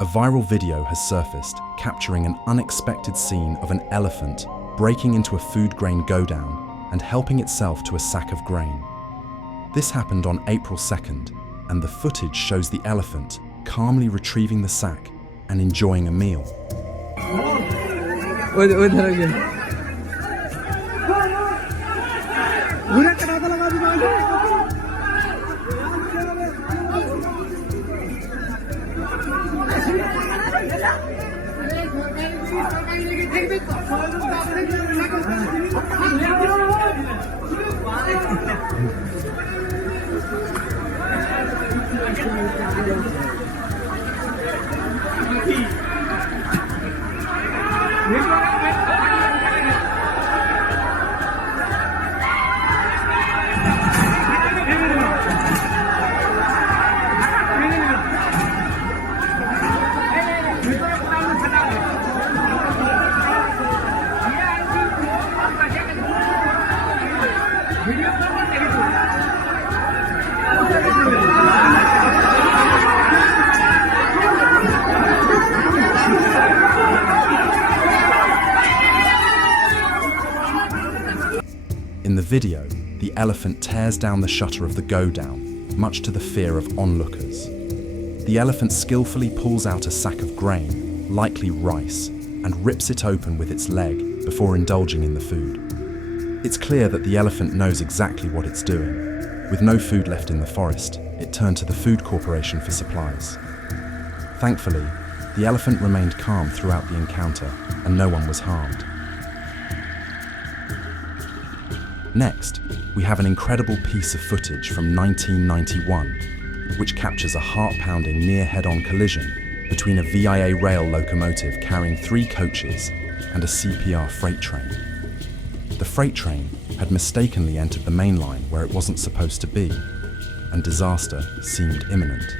A viral video has surfaced capturing an unexpected scene of an elephant breaking into a food grain go-down and helping itself to a sack of grain. This happened on April 2nd, and the footage shows the elephant calmly retrieving the sack and enjoying a meal. In the video, the elephant tears down the shutter of the go-down, much to the fear of onlookers. The elephant skillfully pulls out a sack of grain, likely rice, and rips it open with its leg before indulging in the food. It's clear that the elephant knows exactly what it's doing. With no food left in the forest, it turned to the Food Corporation for supplies. Thankfully, the elephant remained calm throughout the encounter, and no one was harmed. Next, we have an incredible piece of footage from 1991, which captures a heart-pounding near head-on collision between a VIA rail locomotive carrying 3 coaches and a CPR freight train. The freight train had mistakenly entered the main line where it wasn't supposed to be, and disaster seemed imminent.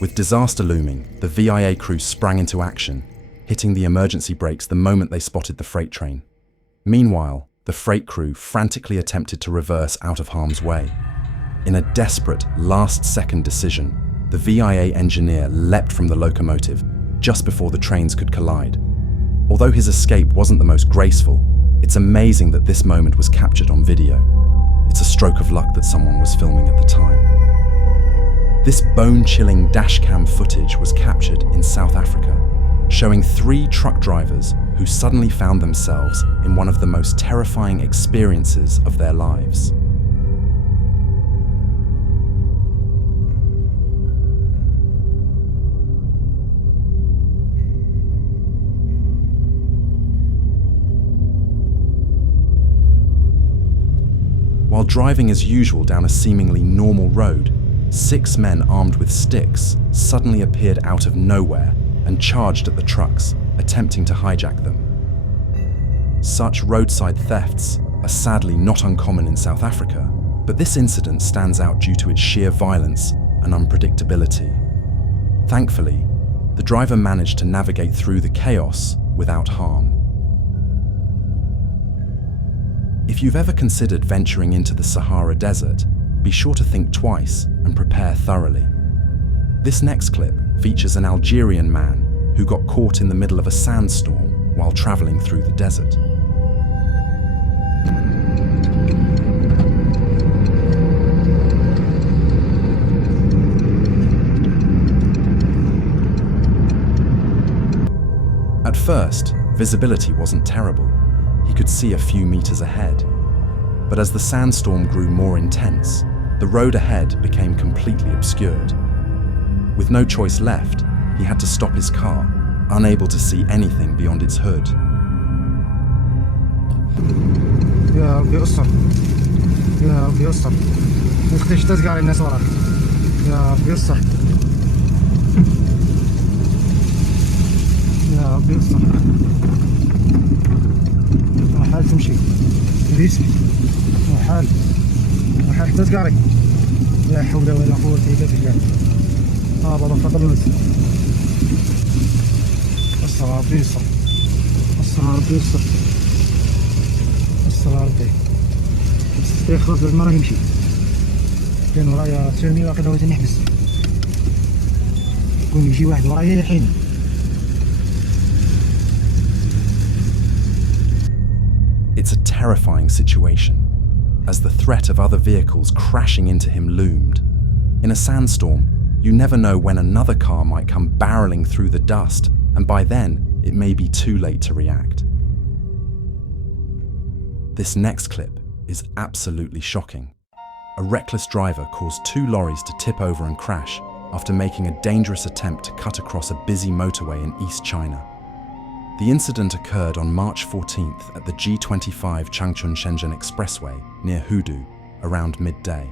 With disaster looming, the VIA crew sprang into action, hitting the emergency brakes the moment they spotted the freight train. Meanwhile, the freight crew frantically attempted to reverse out of harm's way. In a desperate, last-second decision, the VIA engineer leapt from the locomotive just before the trains could collide. Although his escape wasn't the most graceful, it's amazing that this moment was captured on video. It's a stroke of luck that someone was filming at the time. This bone-chilling dashcam footage was captured in South Africa, showing 3 truck drivers who suddenly found themselves in one of the most terrifying experiences of their lives. While driving as usual down a seemingly normal road, 6 men armed with sticks suddenly appeared out of nowhere and charged at the trucks, attempting to hijack them. Such roadside thefts are sadly not uncommon in South Africa, but this incident stands out due to its sheer violence and unpredictability. Thankfully, the driver managed to navigate through the chaos without harm. If you've ever considered venturing into the Sahara Desert, be sure to think twice and prepare thoroughly. This next clip features an Algerian man who got caught in the middle of a sandstorm while traveling through the desert. At first, visibility wasn't terrible. He could see a few meters ahead. But as the sandstorm grew more intense, the road ahead became completely obscured. With no choice left, he had to stop his car, unable to see anything beyond its hood. Ja, بيقصر. Ja, بيقصر. مختش تزقع الناس ورا. Ja, بيقصر. Ja, بيقصر. باسمي وحال تذكري. لا حول ولا قوة إلا بالله. بابا فضل نزل. الصلاة ربي يسر. الصلاة ربي يسر. الصلاة ربي. يخلص المرة يمشي. كان ورايا ترمي واقع دويت نحبس. يكون يجي واحد ورايا الحين. It's a terrifying situation, as the threat of other vehicles crashing into him loomed. In a sandstorm, you never know when another car might come barreling through the dust, and by then, it may be too late to react. This next clip is absolutely shocking. A reckless driver caused 2 lorries to tip over and crash after making a dangerous attempt to cut across a busy motorway in East China. The incident occurred on March 14th at the G25 Changchun-Shenzhen Expressway near Hudu around midday.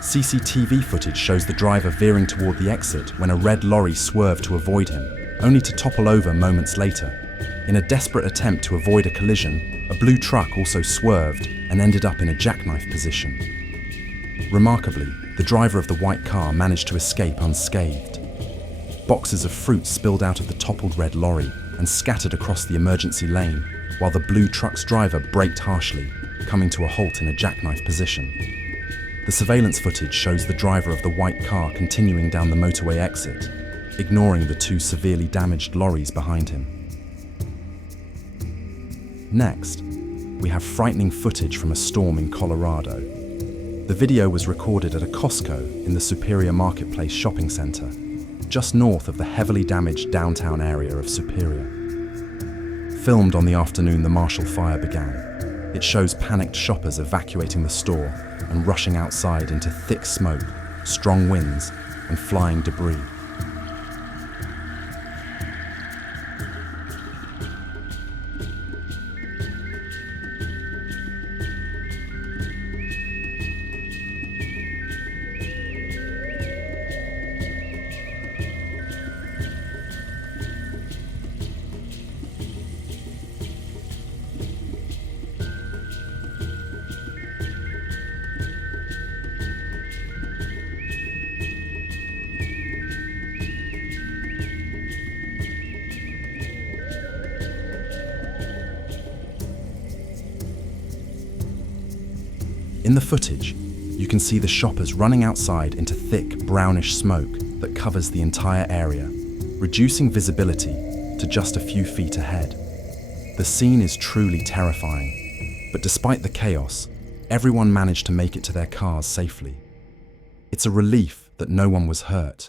CCTV footage shows the driver veering toward the exit when a red lorry swerved to avoid him, only to topple over moments later. In a desperate attempt to avoid a collision, a blue truck also swerved and ended up in a jackknife position. Remarkably, the driver of the white car managed to escape unscathed. Boxes of fruit spilled out of the toppled red lorry and scattered across the emergency lane, while the blue truck's driver braked harshly, coming to a halt in a jackknife position. The surveillance footage shows the driver of the white car continuing down the motorway exit, ignoring the 2 severely damaged lorries behind him. Next, we have frightening footage from a storm in Colorado. The video was recorded at a Costco in the Superior Marketplace shopping center, just north of the heavily damaged downtown area of Superior. Filmed on the afternoon the Marshall Fire began, it shows panicked shoppers evacuating the store and rushing outside into thick smoke, strong winds, and flying debris. In the footage, you can see the shoppers running outside into thick, brownish smoke that covers the entire area, reducing visibility to just a few feet ahead. The scene is truly terrifying, but despite the chaos, everyone managed to make it to their cars safely. It's a relief that no one was hurt,